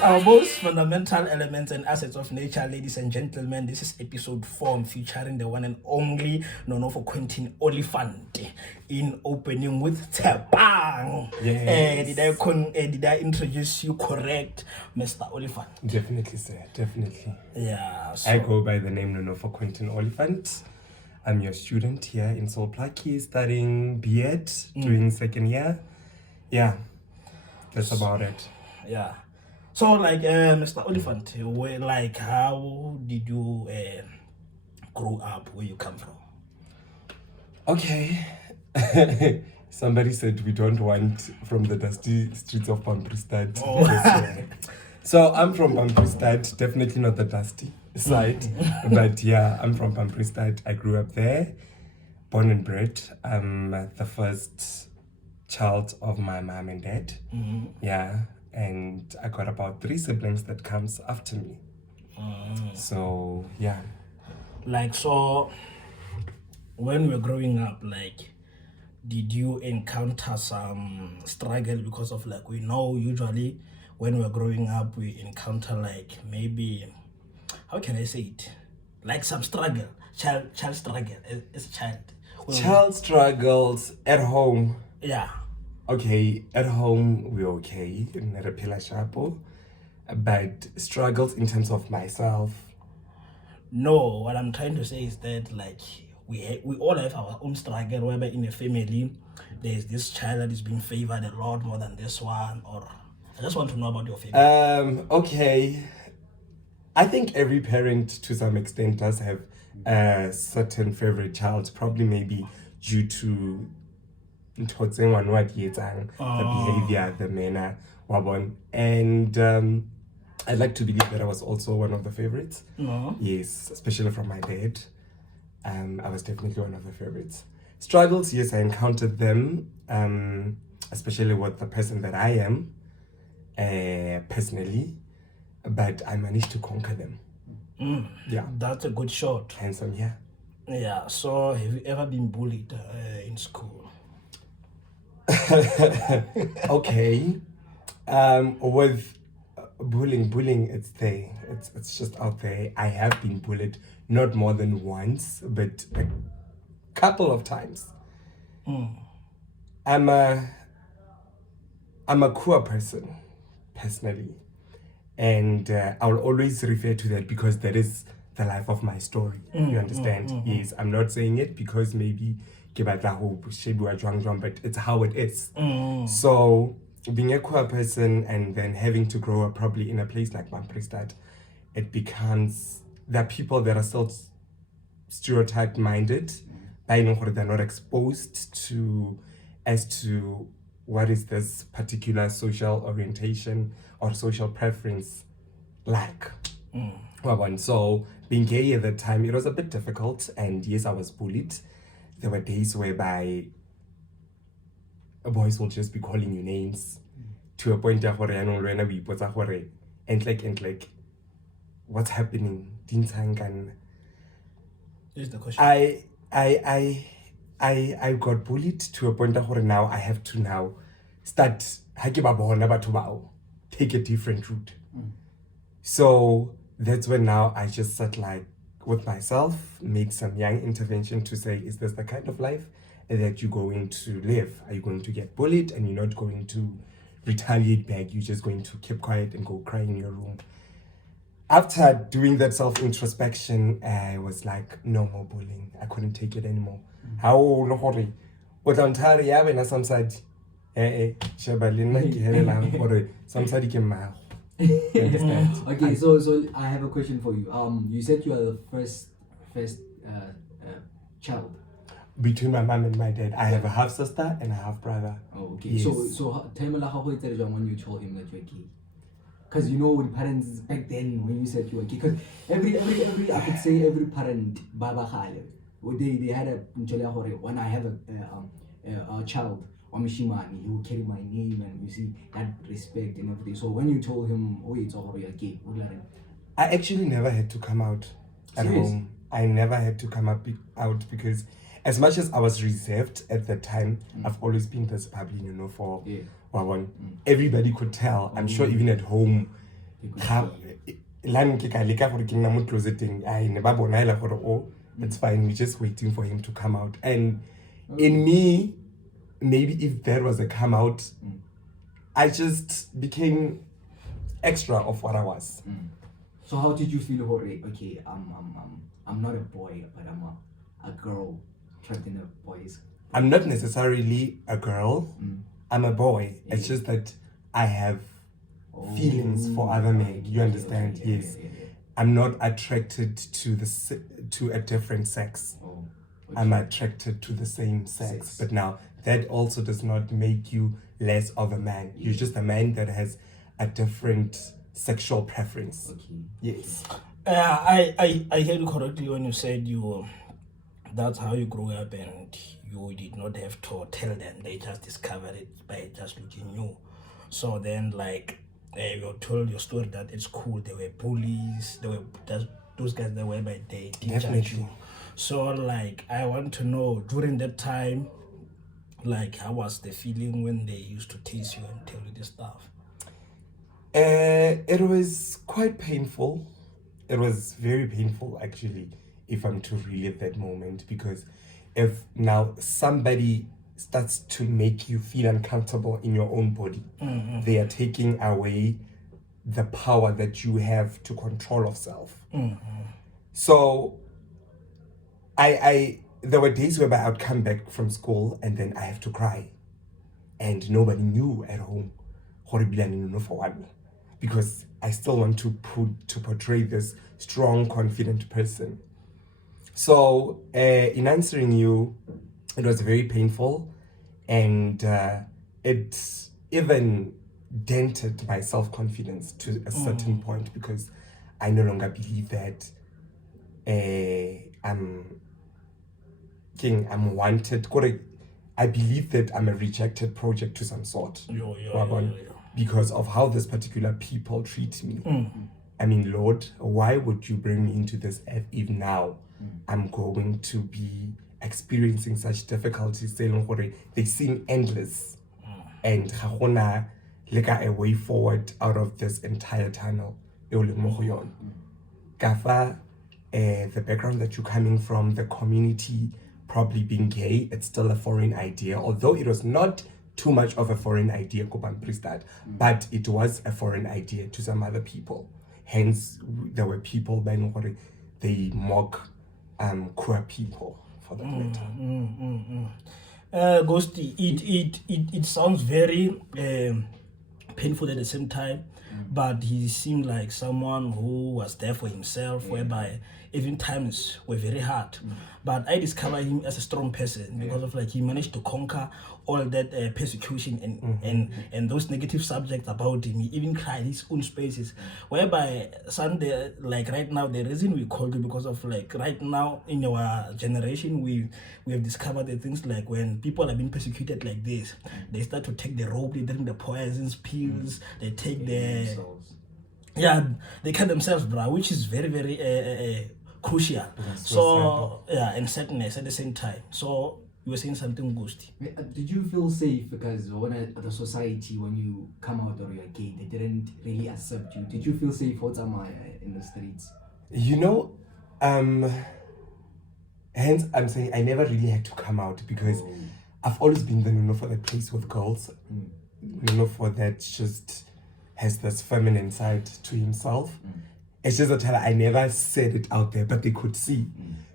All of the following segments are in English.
Our most fundamental elements and assets of nature, ladies and gentlemen. This is episode 4 featuring the one and only Nonofo Quentin Olifant in opening with Tepang. Yes. Did I introduce you correct, Mr. Olifant? Definitely, sir. Definitely. Yeah. So, I go by the name Nonofo Quentin Olifant. I'm your student here in Solplaki, studying B.Ed, doing second year. Yeah, that's about it. Yeah. So, like, Mr. Olifant, how did you grow up? Where you come from? Okay. Somebody said we don't want from the dusty streets of Pampristad. Oh. So I'm from Pampristad, definitely not the dusty side, but yeah, I'm from Pampristad. I grew up there, born and bred. I'm the first child of my mom and dad. Yeah, and I got about 3 siblings that comes after me. So yeah. Like, so when we were growing up, like, did you encounter some struggle? Because of, like, we know usually when we're growing up we encounter, like, maybe, how can I say it, like some struggle, child struggle as a child. Child struggles at home. Yeah. Okay, at home we're okay, but struggles in terms of myself. No, what I'm trying to say is that, like, we all have our own struggle, whether in a family there's this child that is being favored a lot more than this one, or I just want to know about your family. Okay, I think every parent to some extent does have a certain favorite child, probably maybe due to the behavior, the manner, and I'd like to believe that I was also one of the favorites. Yes, especially from my dad. I was definitely one of the favorites. Struggles, yes, I encountered them, especially with the person that I am, personally, but I managed to conquer them. Yeah. That's a good shot. Handsome, yeah. Yeah, so have you ever been bullied in school? Okay. With bullying, it's there. It's just out there. I have been bullied, not more than once, but a couple of times. I'm a queer person, personally, and I'll always refer to that because that is the life of my story. You understand? Yes, I'm not saying it because maybe but it's how it is. So being a queer person and then having to grow up probably in a place like Pampristad, it becomes, there are people that are still stereotype minded, but they're not exposed to as to what is this particular social orientation or social preference like. So being gay at that time, it was a bit difficult, and yes, I was bullied. There were days whereby boys will just be calling you names to a point and like, what's happening? Here's the question. I got bullied to a point where now I have to now start take a different route. So that's when now I just sat like with myself, made some young intervention to say, is this the kind of life that you're going to live? Are you going to get bullied and you're not going to retaliate back? You're just going to keep quiet and go cry in your room. After doing that self-introspection, I was like, no more bullying. I couldn't take it anymore. How Okay, so I have a question for you. You said you are the first child. Between my mom and my dad, I have a half sister and a half brother. Oh, okay. Yes. So tell me how it is when you told him that you're gay. Because you know, with parents back then, when you said you were gay, because every I could say every parent, Baba Khale, they had a when I have a child, Wamishimani, he will carry my name, and you see that respect and everything. So when you told him, oh, it's already a gay, I actually never had to come out at home. I never had to come out because as much as I was reserved at that time, I've always been this public, for everybody could tell. I'm sure even at home, Lan ke ka leka gore ke nna mo closeteng ai ne ba bona ela gore oh it's fine, we're just waiting for him to come out. And in me, maybe if there was a come out, I just became extra of what I was. So how did you feel about it? Okay, I'm not a boy, but I'm a girl trapped in a boy's. I'm not necessarily a girl. I'm a boy. Yeah. It's just that I have feelings for other men. You understand? Yes. I'm not attracted to a different sex. I'm attracted to the same sex. But now that also does not make you less of a man. You're just a man that has a different sexual preference. Yes. I heard you correctly when you said that's how you grew up and you did not have to tell them. They just discovered it by just looking you. So then you told your story that it's cool. There were bullies. There were those guys that were by they did judge you. So I want to know during that time, how was the feeling when they used to tease you and tell you this stuff? It was quite painful. It was very painful, actually, if I'm to relive that moment, because if now somebody starts to make you feel uncomfortable in your own body, they are taking away the power that you have to control of self. So there were days whereby I would come back from school and then I have to cry, and nobody knew at home because I still want to portray this strong, confident person. So in answering you, it was very painful, and it even dented my self-confidence to a certain point, because I no longer believe that I'm wanted. I believe that I'm a rejected project to some sort. Because of how this particular people treat me. I mean, Lord, why would you bring me into this earth if now I'm going to be experiencing such difficulties? They seem endless. And like a way forward out of this entire tunnel. Kafa, the background that you're coming from, the community probably being gay, it's still a foreign idea, although it was not too much of a foreign idea, but it was a foreign idea to some other people. Hence, there were people they mock queer people for that matter. Ghosty, it sounds very painful at the same time, but he seemed like someone who was there for himself, whereby even times were very hard. But I discovered him as a strong person because of he managed to conquer all that persecution and those negative subjects about him. He even cried his own spaces, whereby Sunday, right now, the reason we called you because of right now in our generation, we have discovered the things when people are being persecuted like this, they start to take the rope, they drink the poisons pills, they take they cut themselves, which is very, very crucial. So and sadness at the same time. So you were saying something, Ghosty. Did you feel safe because when the society, when you come out or you're gay, they didn't really accept you? Did you feel safe in the streets? Hence I'm saying I never really had to come out, because I've always been the Nonofo that plays with girls. Nonofo that just has this feminine side to himself. It's just that I never said it out there, but they could see.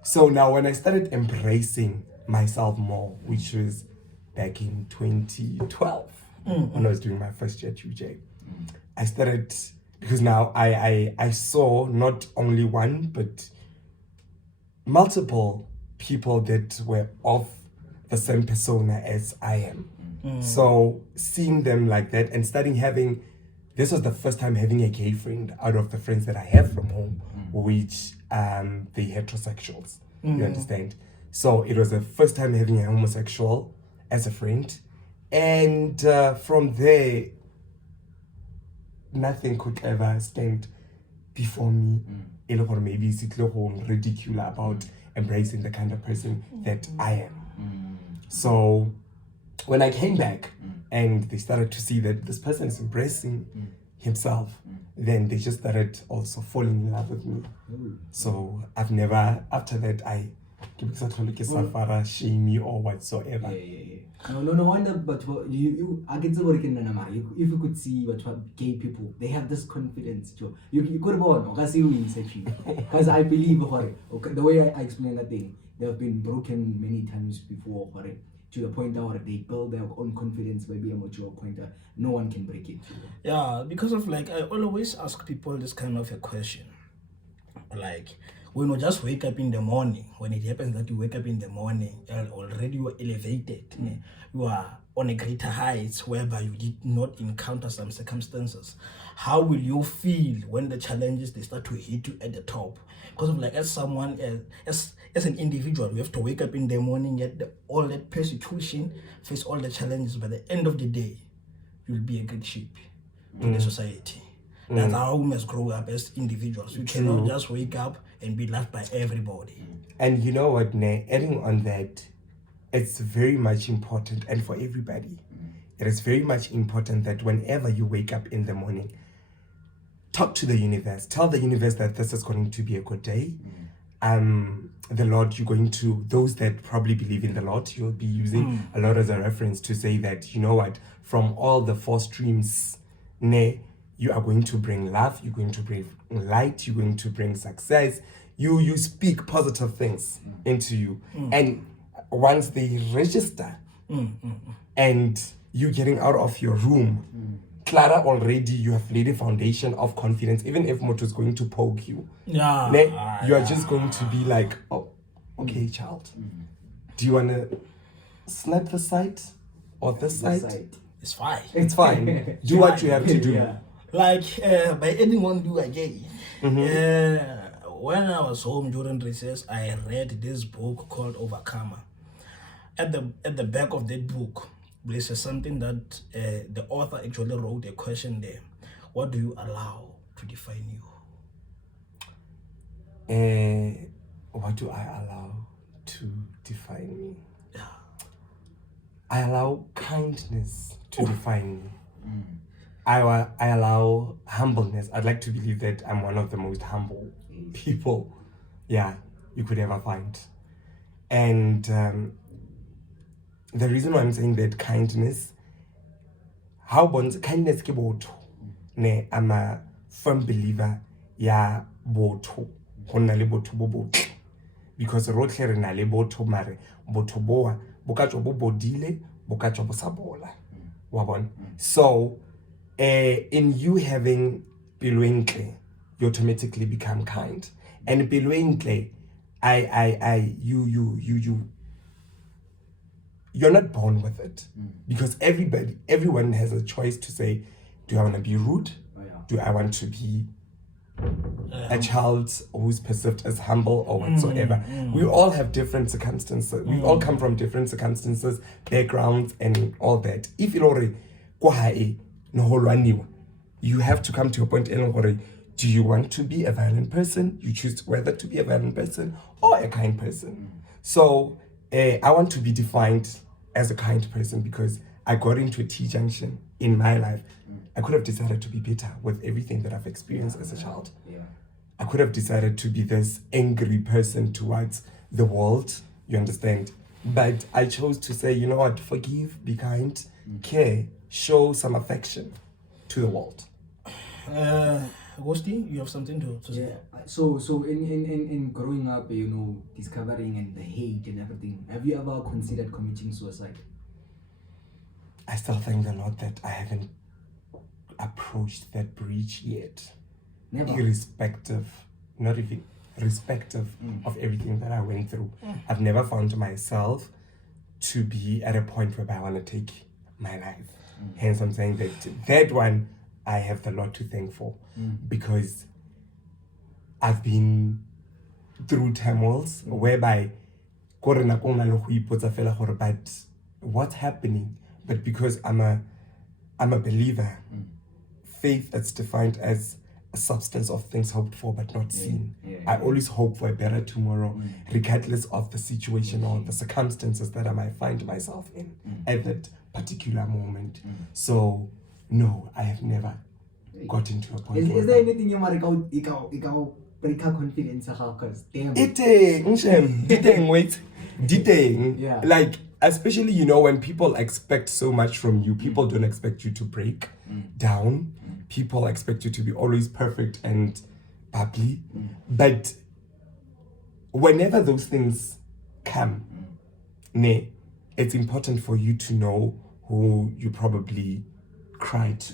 So now when I started embracing myself more, which was back in 2012, when I was doing my first year at UJ, I started, because now I saw not only one, but multiple people that were of the same persona as I am. So seeing them like that and starting having, this was the first time having a gay friend out of the friends that I have from home, which they heterosexuals. You understand? So it was the first time having a homosexual as a friend. And from there, nothing could ever stand before me. Or maybe it's ridicule about embracing the kind of person that I am. So when I came back and they started to see that this person is embracing himself, then they just started also falling in love with me. So I've never, after that, I suffer, shame me or whatsoever. No wonder, but I get to work in Nanama. If you could see what gay people, they have this confidence, Joe. You could have won, because I believe the way I explain that thing, they have been broken many times before, to the point where they build their own confidence, maybe a mature point that no one can break it. Yeah, because of like, I always ask people this kind of a question. Like, when you just wake up in the morning, when it happens that you wake up in the morning, already you are elevated, you are on a greater heights whereby you did not encounter some circumstances. How will you feel when the challenges, they start to hit you at the top? Because of like, as someone, as an individual, you have to wake up in the morning, get all that persecution, face all the challenges. By the end of the day, you'll be a good sheep to the society. That's how we must grow up as individuals. You cannot just wake up and be loved by everybody. And you know what, Ne? Adding on that, it's very much important, and for everybody, it is very much important that whenever you wake up in the morning, talk to the universe. Tell the universe that this is going to be a good day. The Lord, you're going to, those that probably believe in the Lord, you'll be using a lot as a reference to say that, you know what, from all the 4 streams, Ne, you are going to bring love, you're going to bring light, you're going to bring success. You speak positive things into you. And once they register and you getting out of your room, Clara, already you have laid a foundation of confidence. Even if Moto is going to poke you, you are just going to be like, oh, okay, child. Do you want to snap the side or this side? It's fine. It's fine. Do what you have to do. Like, by anyone do again. When I was home during recess, I read this book called Overcomer. At the back of that book, there's something that the author actually wrote a question there. What do you allow to define you? What do I allow to define me? Yeah. I allow kindness to define me. I allow humbleness. I'd like to believe that I'm one of the most humble people, you could ever find. And the reason why I'm saying that kindness, kindness ke botho. Ne, I'm a firm believer botho. Hona le botho bo botle. Because rotle re na le botho mare botho boa bokatswa bo bodile bokatswa bo sa bola. Wa bona? So in you having pilwentle, you automatically become kind. And pilwentle, you're not born with it. Because everyone has a choice to say, do I want to be rude? Do I want to be a child who's perceived as humble or whatsoever? We all have different circumstances. We all come from different circumstances, backgrounds, and all that. If you have to come to a point in do you want to be a violent person? You choose whether to be a violent person or a kind person. So I want to be defined as a kind person because I got into a T-junction in my life. I could have decided to be bitter with everything that I've experienced as a child. I could have decided to be this angry person towards the world, you understand? But I chose to say, you know what, forgive, be kind, care, show some affection to the world. Ghosty, you have something to say? Yeah. So in growing up, discovering and the hate and everything, have you ever considered committing suicide? I still thank the Lord that I haven't approached that breach yet. Never. Irrespective of everything that I went through. I've never found myself to be at a point where I want to take my life. Hence I'm saying that one I have the Lord to thank for, because I've been through turmoils whereby but what's happening? But because I'm a believer, faith that's defined as a substance of things hoped for but not seen. I always hope for a better tomorrow, regardless of the situation or the circumstances that I might find myself in at that particular moment. So no, I have never got into a point. Is there anything you want to break her confidence? Because damn. Diteng. Yeah. Like, especially, you know, when people expect so much from you, people don't expect you to break down. People expect you to be always perfect and bubbly. But whenever those things come, it's important for you to know who you probably cry to.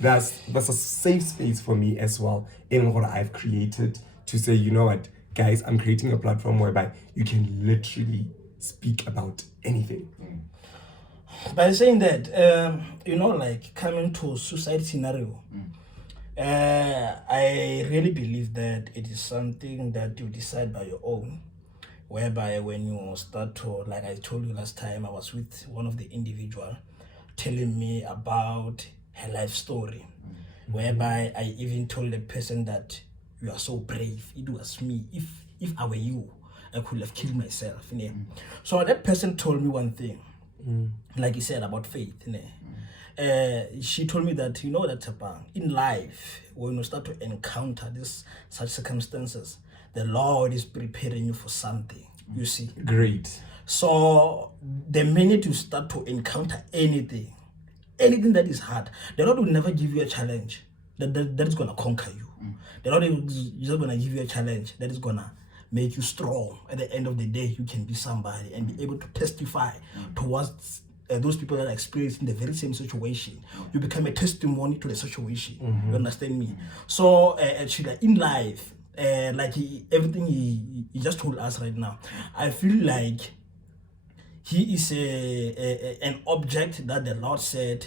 That's a safe space for me as well in what I've created to say, you know what, guys, I'm creating a platform whereby you can literally speak about anything. By saying that, you know, like coming to suicide scenario, I really believe that it is something that you decide by your own, whereby when you start to, like I told you last time, I was with one of the individual telling me about her life story, whereby I even told the person that you are so brave. It was me. If I were you, I could have killed myself. So that person told me one thing, like he said about faith. She told me that, you know, that in life, when you start to encounter such circumstances, the Lord is preparing you for something. You see. Great. So the minute you start to encounter anything that is hard, the Lord will never give you a challenge that is going to conquer you. The Lord is just going to give you a challenge that is going to make you strong. At the end of the day, you can be somebody and be able to testify towards those people that are experiencing the very same situation. You become a testimony to the situation. You understand me? So actually, in life, like everything he just told us right now, I feel like he is an object that the Lord said,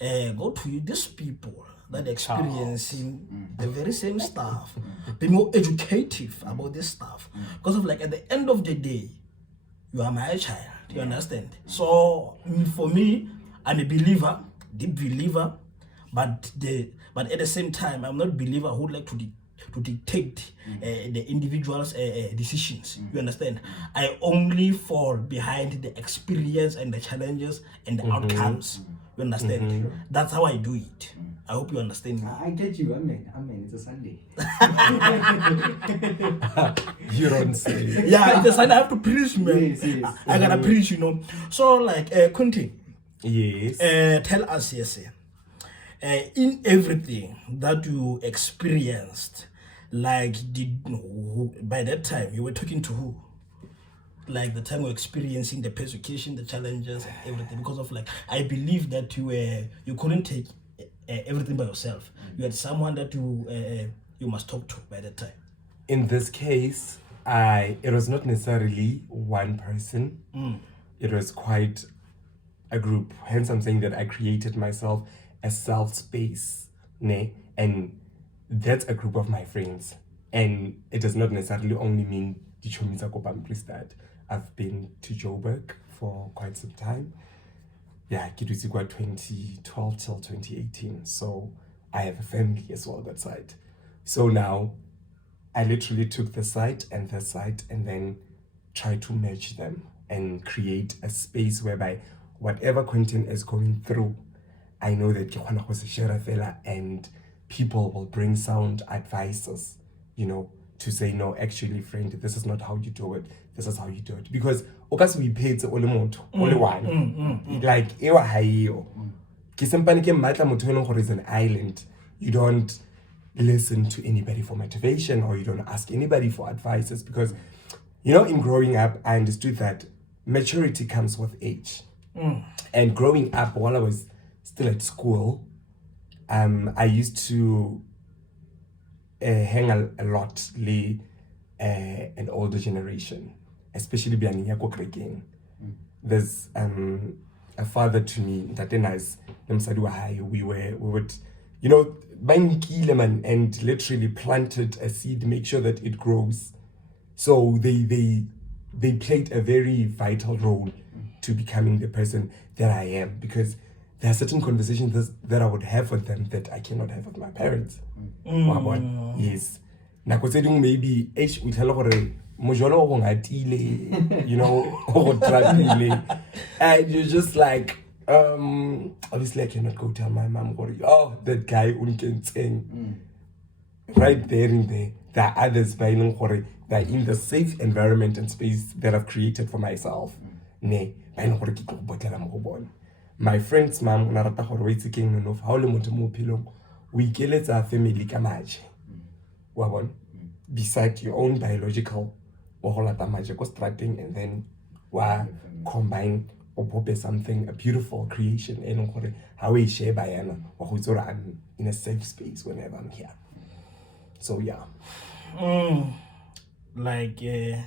go to you, these people that are experiencing the very same stuff, be more educative about this stuff. Because of, like, at the end of the day, you are my child. You understand? So for me, I'm a believer, deep believer, but at the same time, I'm not a believer who would like to dictate the individual's decisions. You understand? I only fall behind the experience and the challenges and the outcomes. You understand? That's how I do it. I hope you understand me. I get you. Amen. It's a Sunday. You don't say. Yeah, it's a Sunday. I have to preach, man. Yes. I gotta preach, you know. So, like, Kunti, Yes. tell us, yes, in everything that you experienced, like, by that time you were talking to who? Like the time you're experiencing the persecution, the challenges, and everything. Because of, like, I believe that you couldn't take everything by yourself. You had someone that you must talk to by that time. In this case, it was not necessarily one person. It was quite a group. Hence, I'm saying that I created myself a self space, and that's a group of my friends. And it does not necessarily only mean that I've been to Joburg for quite some time. Yeah, Kiduzigwa 2012 till 2018. So I have a family as well that side. So now I literally took the site and the site and then tried to merge them and create a space whereby whatever content is going through, I know that and people will bring sound advices, you know, to say, no, actually, friend, this is not how you do it. This is how you do it. Because we paid only one. Like, is an island. You don't listen to anybody for motivation, or you don't ask anybody for advices. Because, you know, in growing up, I understood that maturity comes with age. And growing up, while I was still at school, I used to hang a lot with an older generation, especially there's a father to me that then as we would, you know, and literally planted a seed, make sure that it grows. So they played a very vital role to becoming the person that I am, because there are certain conversations that I would have with them that I cannot have with my parents. Yes. Maybe you know, and you're just like, Obviously I cannot go tell my mom, oh, that guy unkentseng. Right there in there are others that are in the safe environment and space that I've created for myself. My friend's mom, Narata Horwitsi King Nonofo, how le motho mo bophelong, o ikeletsa family ka maje. Wa bona? Beside your own biological, o go lata maje ko strateng, and then wa combine or pope something, a beautiful creation, and how we share by yana, or who's I'm in a safe space whenever I'm here. So yeah. Like, hey,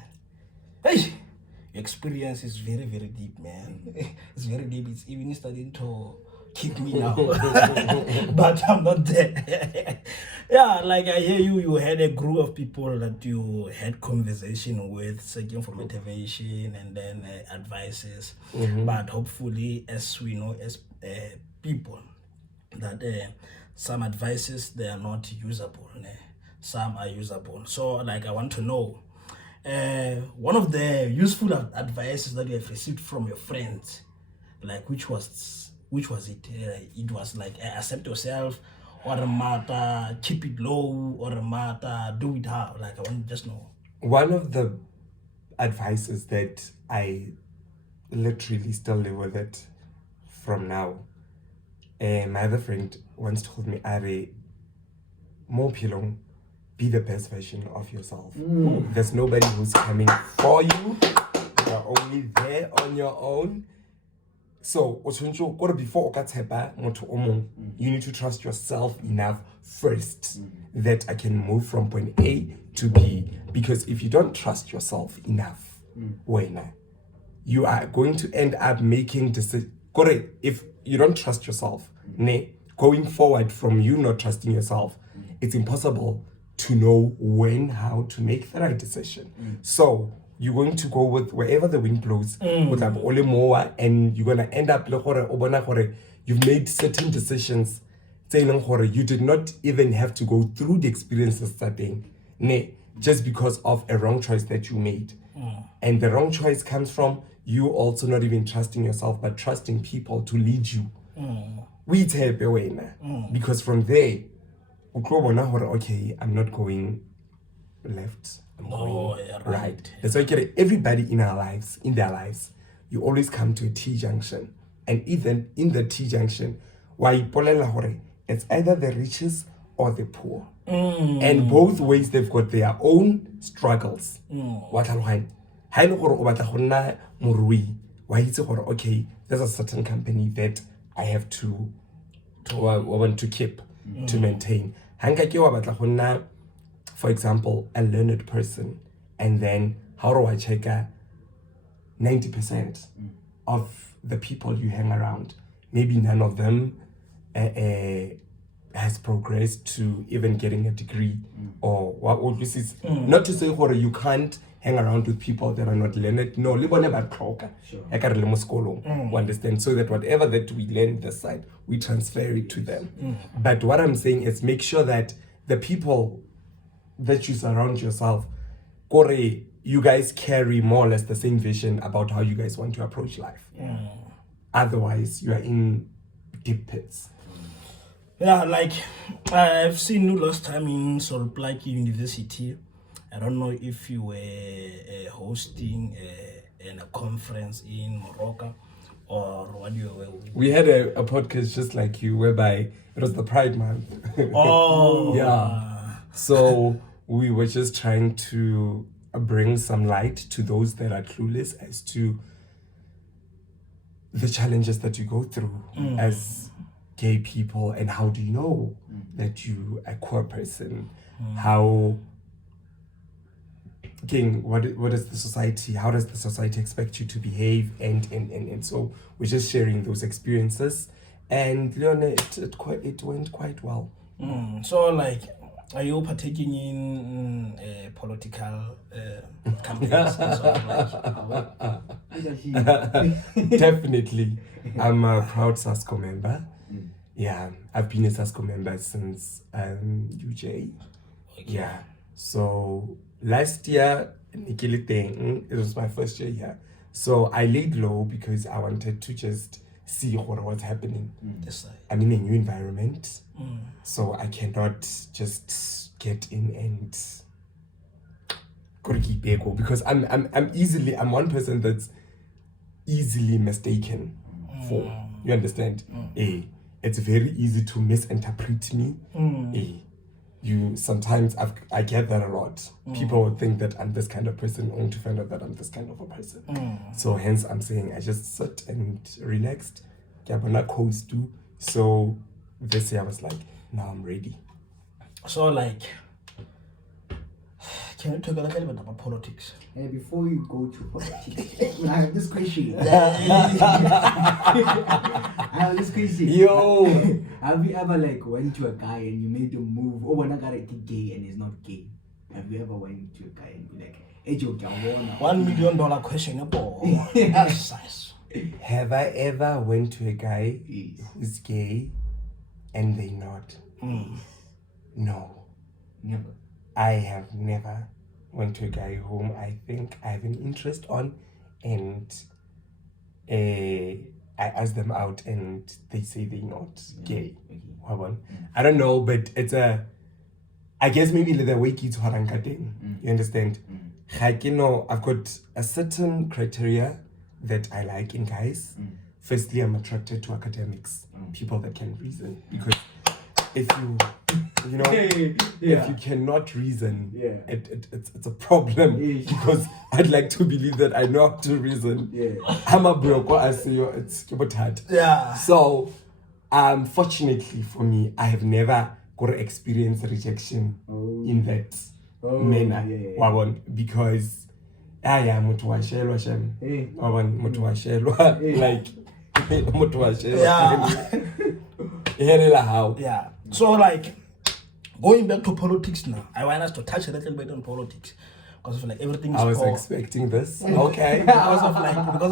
experience is very, very deep, man. It's very deep. It's even starting to kick me now. But I'm not there. Yeah, like I hear you had a group of people that you had conversation with, seeking for motivation and then advices. But hopefully, as we know, as people, that some advices, they are not usable. Some are usable. So like I want to know, one of the useful advices that you have received from your friends, like which was it? It was like accept yourself, or a matter keep it low, or a matter do it how. Like I want to just know. One of the advices that I literally still live with it from now. My other friend once told me, Are more pilong, be the best version of yourself. There's nobody who's coming for you. You're only there on your own. So, before you need to trust yourself enough first that I can move from point A to B. Because if you don't trust yourself enough, you are going to end up making decisions. If you don't trust yourself, going forward from you not trusting yourself, it's impossible to know when, how to make the right decision. So you're going to go with wherever the wind blows, with ole more, and you're gonna end up you've made certain decisions you did not even have to go through the experiences just because of a wrong choice that you made. And the wrong choice comes from you also not even trusting yourself, but trusting people to lead you. Because from there, okay, I'm not going left, I'm going right. That's why everybody in their lives, you always come to a T-junction. And even in the T-junction, it's either the richest or the poor. And both ways, they've got their own struggles. Okay, there's a certain company that I have to want to keep, to maintain. For example, a learned person, and then how do I check 90% of the people you hang around, maybe none of them has progressed to even getting a degree, or what this is not to say you can't hang around with people that are not learned. No, understand, so that whatever that we learn this side, we transfer it to them. But what I'm saying is make sure that the people that you surround yourself, you guys carry more or less the same vision about how you guys want to approach life. Otherwise, you are in deep pits. Yeah, like I've seen you last time in Salt Lake University. I don't know if you were hosting a conference in Morocco or what you were. We had a podcast just like you, whereby it was the Pride Month. Oh, yeah. So we were just trying to bring some light to those that are clueless as to the challenges that you go through as gay people, and how do you know that you are a queer person? How, what is the society? How does the society expect you to behave? And so we're just sharing those experiences, and Leona, it went quite well. So like, are you partaking in political campaigns? Definitely. I'm a proud SASCO member. Yeah, I've been a SASCO member since UJ. Okay. Yeah. So last year, it was my first year here. So I laid low because I wanted to just see what's happening. This side. I'm in a new environment, so I cannot just get in and because I'm one person that's easily mistaken for. You understand? It's very easy to misinterpret me. You sometimes I get that a lot. People would think that I'm this kind of person, only to find out that I'm this kind of a person. So hence I'm saying I just sit and relaxed. Coast too. So this year I was like, now I'm ready. So like, can you talk a little bit about politics? Before you go to politics, I have this question. I have this question. Yo, have you ever like went to a guy and you made a move? Oh, when I got gay and he's not gay. Have you ever went to a guy and be like, hey, Joe, $1 million question about exercise. have I ever went to a guy Yes. who's gay and they not? No, Never. I have never went to a guy whom I think I have an interest on, and I ask them out and they say they're not gay. Okay. I don't know, but it's I guess maybe the way kids you understand? I've got a certain criteria that I like in guys. Firstly, I'm attracted to academics, people that can reason, because if you know, if you cannot reason, it's a problem, because I'd like to believe that I know how to reason. I'm a broke, I say it's hard. So fortunately for me, I have never got to experience rejection in that manner. Because muthu wa shelwa shem. Muthu wa shelwa, like muthu wa shelwa. How? Yeah. So like, going back to politics now, I want us to touch a little bit on politics, because of like everything is I was expecting this. Okay. because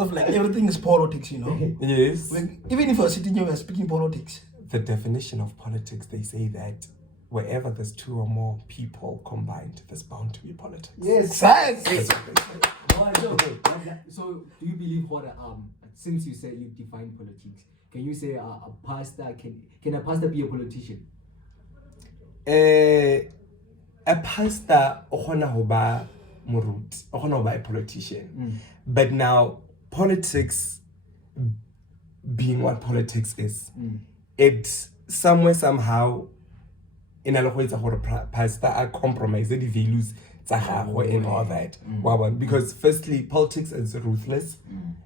of like everything is politics, you know. Yes. Even if you're sitting here, we're speaking politics. The definition of politics, they say that wherever there's two or more people combined, there's bound to be politics. Yes. Exactly. That's what they say. So do you believe what since you said you define politics, can you say a pastor can a pastor be a politician? A pastor o kgona ho ba moruti, o kgona ho ba a politician. But now politics, being what politics is, it's somewhere somehow in a way pastor a compromise the values and all that. Because firstly, politics is ruthless.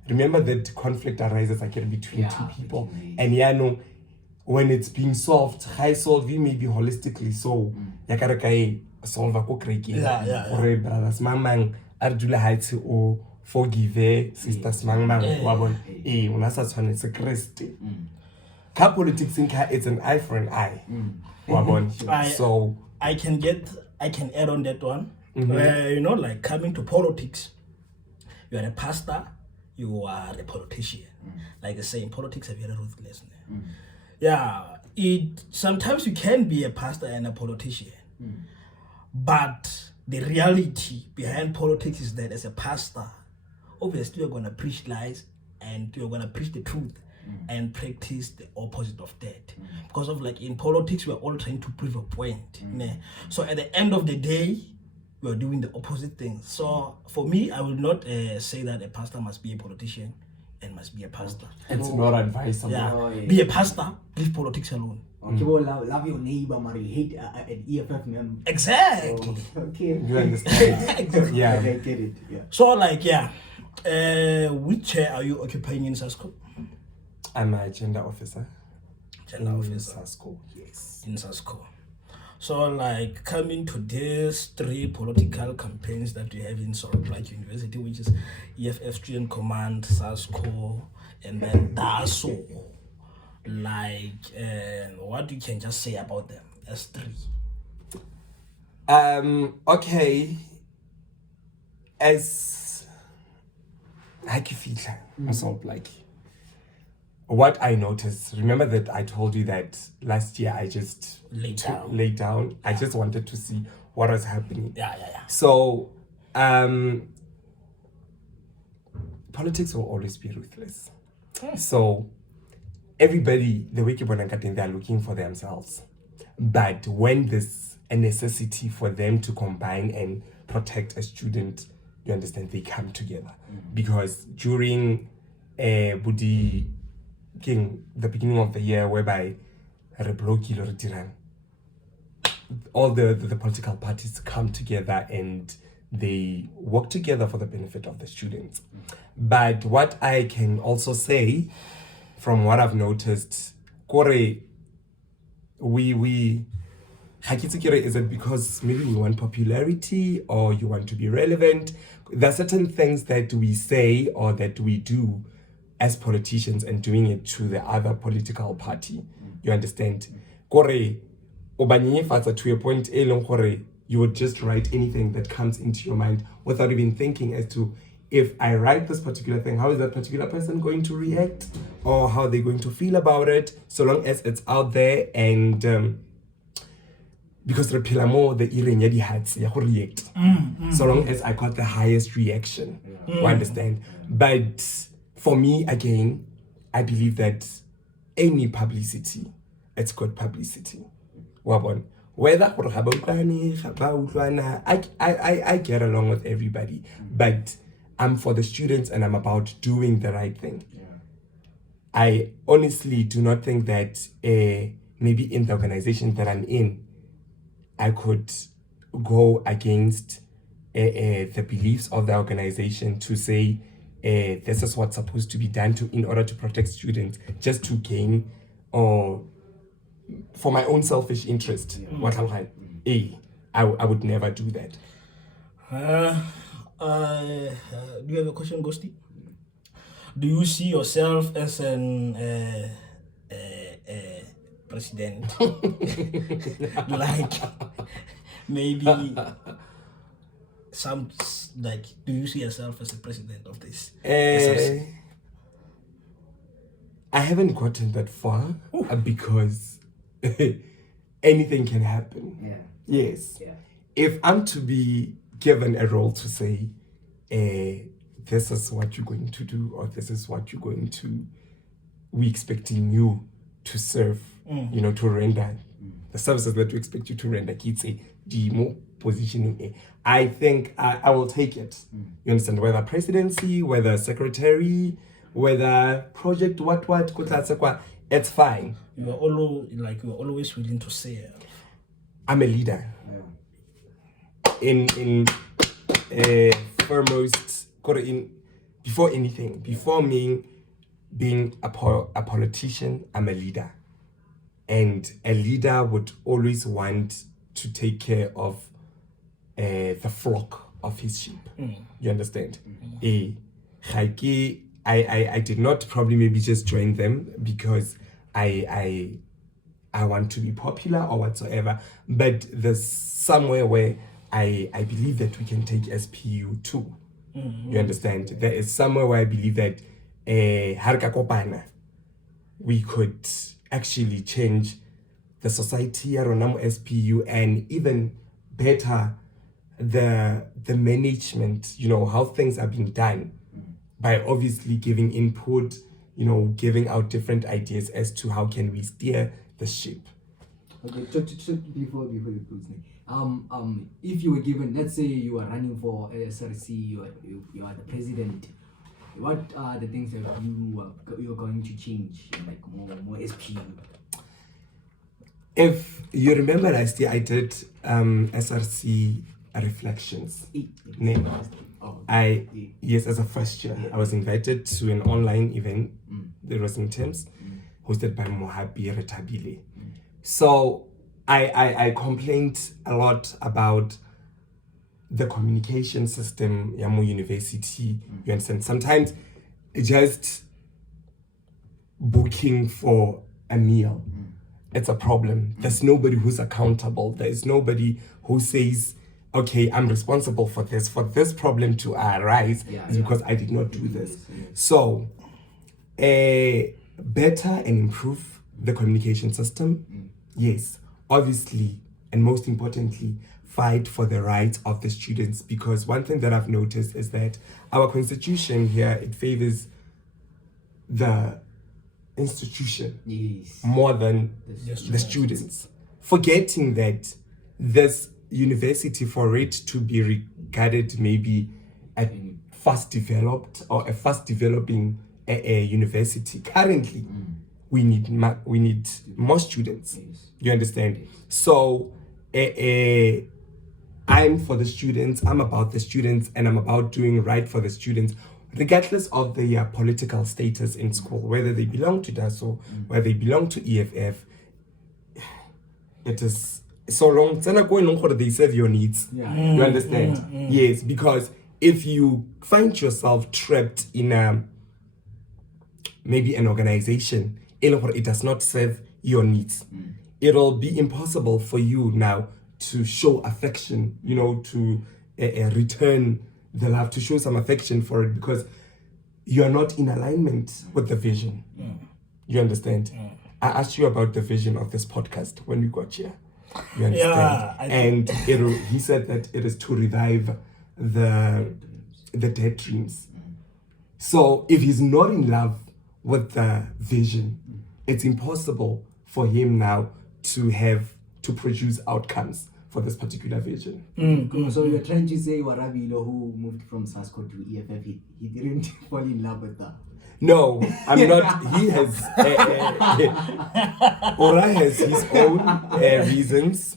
Remember that conflict arises between two people, and when it's being solved, high solve maybe holistically, so solve a brothers mamang ardula haitsi o forgive sisters mamang una sa tshwanetse Christi. Ka politics it's an eye for an eye. So I can add on that one. You know, like coming to politics, you are a pastor, you are a politician. Like the saying, politics are very ruthless. Yeah, sometimes you can be a pastor and a politician, but the reality behind politics is that as a pastor, obviously you're going to preach lies and you're going to preach the truth and practice the opposite of that. Because of like in politics, we're all trying to prove a point. So at the end of the day, we're doing the opposite thing. So for me, I will not say that a pastor must be a politician and must be a pastor. It's not advisable. Yeah. Be a pastor, leave politics alone. Okay, well, love your neighbor, but you hate an EFF member. Exactly. Okay. You understand? Exactly. Yeah. I get it. Yeah. So like, which chair are you occupying in SASCO? I'm a gender officer. Gender officer. SASCO. Yes. In SASCO. So like coming to these 3 political campaigns that we have in Salt Lake University, which is EFF Student Command, SASCO, and then DASO. Like, what you can just say about them as 3? Okay. As Salt Lake. What I noticed, remember that I told you that last year I just laid down. I just wanted to see what was happening. Yeah. So, politics will always be ruthless. So, everybody, the way they are looking for themselves. But when there's a necessity for them to combine and protect a student, you understand, they come together. Because during Budi King, the beginning of the year, whereby all the political parties come together and they work together for the benefit of the students. But what I can also say, from what I've noticed, is it because maybe we want popularity or you want to be relevant? There are certain things that we say or that we do as politicians and doing it to the other political party. You understand? To a point, you would just write anything that comes into your mind without even thinking as to, if I write this particular thing, how is that particular person going to react, or how they're going to feel about it, so long as it's out there. And because repila more the earring yadi hats ya react, so long as I got the highest reaction. You understand? But for me, again, I believe that any publicity, it's good publicity. Whether I get along with everybody, but I'm for the students and I'm about doing the right thing. I honestly do not think that maybe in the organization that I'm in, I could go against the beliefs of the organization to say this is what's supposed to be done in order to protect students, just to gain or for my own selfish interest. I would never do that. Do you have a question, Ghosty? Do you see yourself as an president? Like maybe some, like, do you see yourself as a president of this? I haven't gotten that far because anything can happen. Yes. If I'm to be given a role to say, this is what you're going to do, or this is what you're going to, we're expecting you to serve, to render the services that we expect you to render, demo positioning. I think I will take it. You understand? Whether presidency, whether secretary, whether project, it's fine. You are always willing to serve. I'm a leader. In foremost, before anything, before me being a politician, I'm a leader. And a leader would always want to take care of the flock of his sheep. You understand? I did not probably maybe just join them because I want to be popular or whatsoever, but there's somewhere where I believe that we can take SPU too. You understand? There is somewhere where I believe that we could actually change the society around SPU and even better the management, how things are being done, by obviously giving input, giving out different ideas as to how can we steer the ship. Okay, before you close, if you were given, let's say you are running for SRC, you are the president, what are the things that you're going to change, like more SPU? If you remember last year, I did SRC reflections. Yes, as a first year, I was invited to an online event that was in Thames, hosted by Mohabi Retabile. So I complained a lot about the communication system Yamu University. You understand? Sometimes just booking for a meal, it's a problem. There's nobody who's accountable. There's nobody who says, okay, I'm responsible for this problem to arise because I did not do this. So, better and improve the communication system. Yes, obviously, and most importantly, fight for the rights of the students, because one thing that I've noticed is that our constitution here, it favors the institution Yes. more than the students, forgetting that this university, for it to be regarded maybe a fast developed or a fast developing a university, currently we need more students. You understand? So I'm for the students, I'm about the students, and I'm about doing right for the students, regardless of their political status in school, whether they belong to DASO, whether they belong to EFF. It is so long they serve your needs. You understand? Yes, because if you find yourself trapped in maybe an organization, it does not serve your needs, it'll be impossible for you now to show affection, to return the love, to show some affection for it, because you are not in alignment with the vision. You understand? I asked you about the vision of this podcast when we got here. You understand? He said that it is to revive the dead dreams. So if he's not in love with the vision, it's impossible for him now to produce outcomes for this particular vision. So you're trying to say Warabilo, who moved from Sasco to EFF, he didn't fall in love with that? No, I'm not. He has Ora has his own reasons,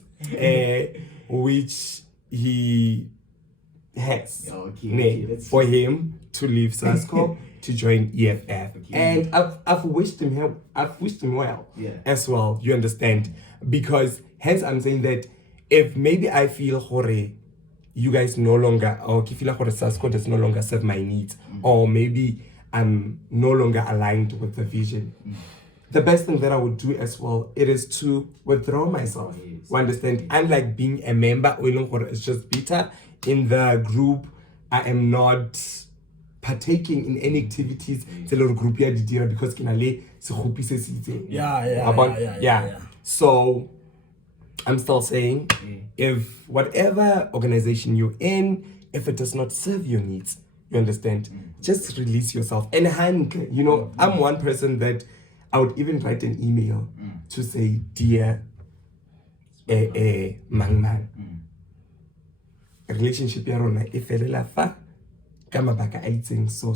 which he has for him to leave Sasco to join EFF. And I've wished him well as well. You understand? Because hence I'm saying that if maybe I feel you guys no longer, or if you feel Sasco does no longer serve my needs, or maybe I'm no longer aligned with the vision, the best thing that I would do as well, it is to withdraw myself. You understand? Unlike being a member, it's just bitter in the group, I am not partaking in any activities because so I'm still saying, if whatever organization you're in, if it does not serve your needs, you understand, just release yourself. And I'm one person that I would even write an email to say, dear Mangman, relationship ya rona e felela fa ka mabaka a itseng so.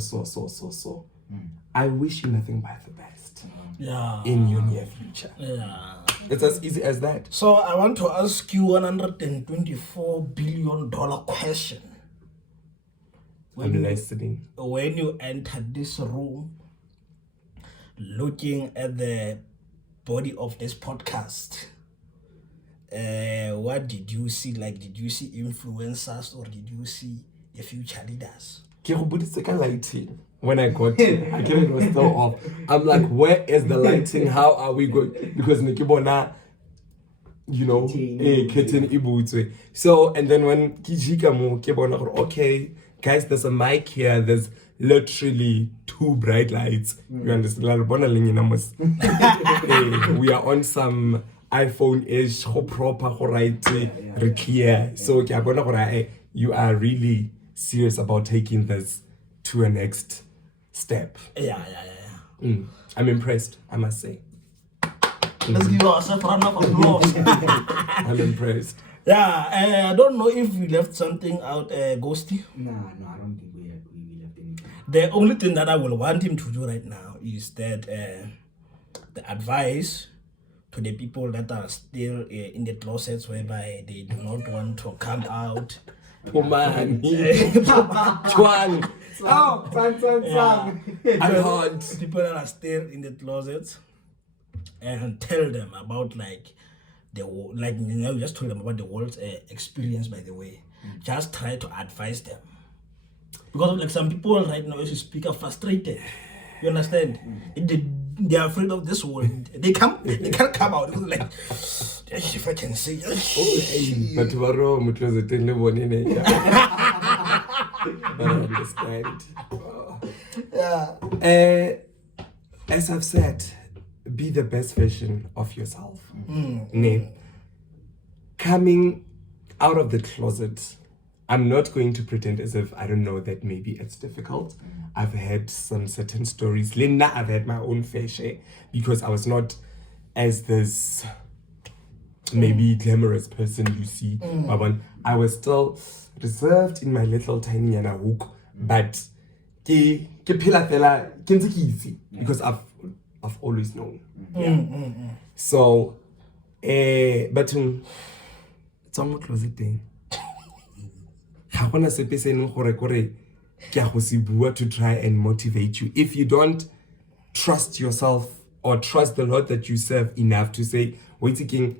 I wish you nothing but the best in your near future. It's as easy as that. So I want to ask you $124 billion question. I'm listening. When you entered this room, looking at the body of this podcast, what did you see? Like, did you see influencers or did you see the future leaders? Lighting. When I got here, I it was still off. I'm like, where is the lighting? How are we going? Because Nikibona, Keten Ibutwe. So, and then when Kijikamu, Kibona, okay, guys, there's a mic here. There's literally 2 bright lights. You understand? We are on some iPhone-ish, proper, right, clear. So, you are really serious about taking this to a next step. I'm impressed, I must say. Let's give ourselves a round of applause. I'm impressed. I don't know if we left something out, Ghosty. No, I don't think we left anything. The only thing that I will want him to do right now is that the advice to the people that are still in the closets whereby they do not want to come out. People that are still in the closets, and tell them about just tell them about the world's experience, by the way. Just try to advise them, because some people right now, as you speak, are frustrated. You understand? They are afraid of this world. They can't come out. Like, if I can say, but tomorrow, I understand. As I've said, be the best version of yourself. Coming out of the closet, I'm not going to pretend as if I don't know that maybe it's difficult. I've had some certain stories. Linda, I've had my own fair share because I was not as this maybe glamorous person you see. But I was still reserved in my little tiny hook. But because I've always known. So but it's almost close it thing. To try and motivate you. If you don't trust yourself or trust the Lord that you serve enough to say, wait again,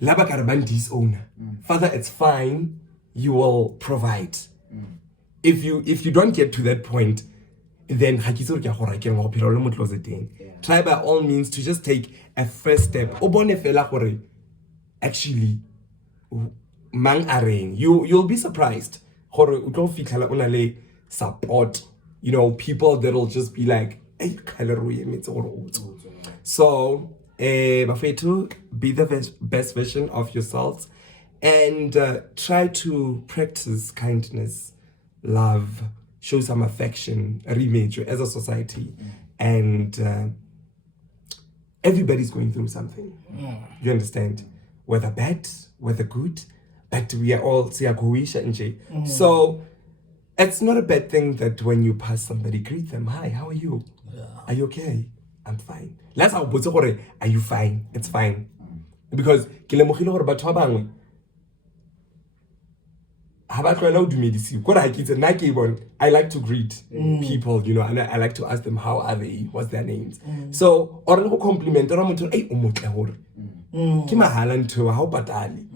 owner. Father, it's fine, you will provide. If you don't get to that point, then try by all means to just take a first step. Actually, you'll be surprised. Support, people that'll just be like, so Bafetu, be the best version of yourselves and try to practice kindness, love, show some affection, remake as a society. And everybody's going through something. You understand? Whether bad, whether good, but we are all so it's not a bad thing that when you pass somebody, greet them. Hi, how are you? Are you okay? I'm fine. Let's are you fine? It's fine. Because I like to greet people, and I like to ask them how are they, what's their names. So or compliment or how patali.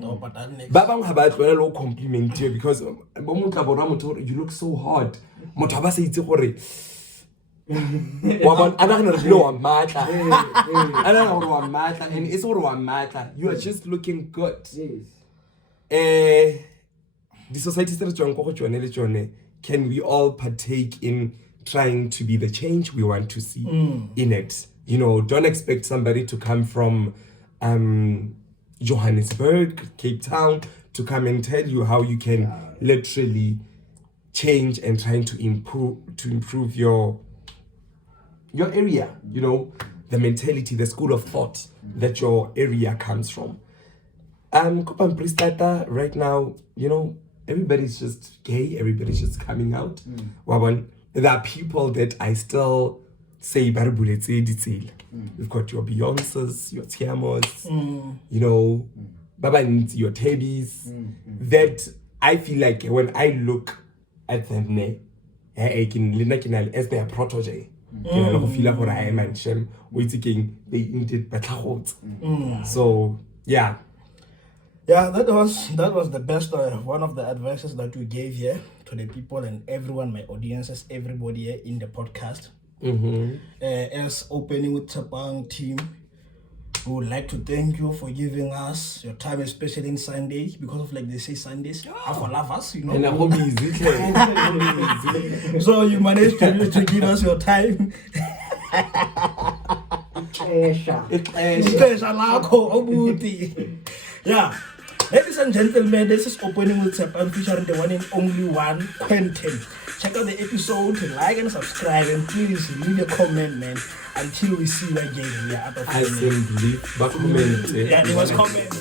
Babang habat low compliment you because you look so hot. Motaba say it's and it's you are just looking good. The society can we all partake in trying to be the change we want to see in it? Don't expect somebody to come from Johannesburg, Cape Town, to come and tell you how you can literally change and trying to improve your area, the mentality, the school of thought that your area comes from. Right now, everybody's just gay, everybody's just coming out. There are people that I still say we've got your Beyonces, your Tiamos, your Teddies, that I feel like when I look at them, as their protege, so yeah. Yeah, that was the best one of the advices that we gave here to the people and everyone, my audiences, everybody here in the podcast. As opening with Tapang team, we would like to thank you for giving us your time, especially in Sunday, because of they say Sundays are for lovers, And I hope so you managed to give us your time. Yeah. Ladies and gentlemen, this is Opening with Tapang featuring the one and only one, Quentin. Check out the episode, like and subscribe, and please leave a comment, man, until we see you again. I simply, but comment. Yeah, it was comment.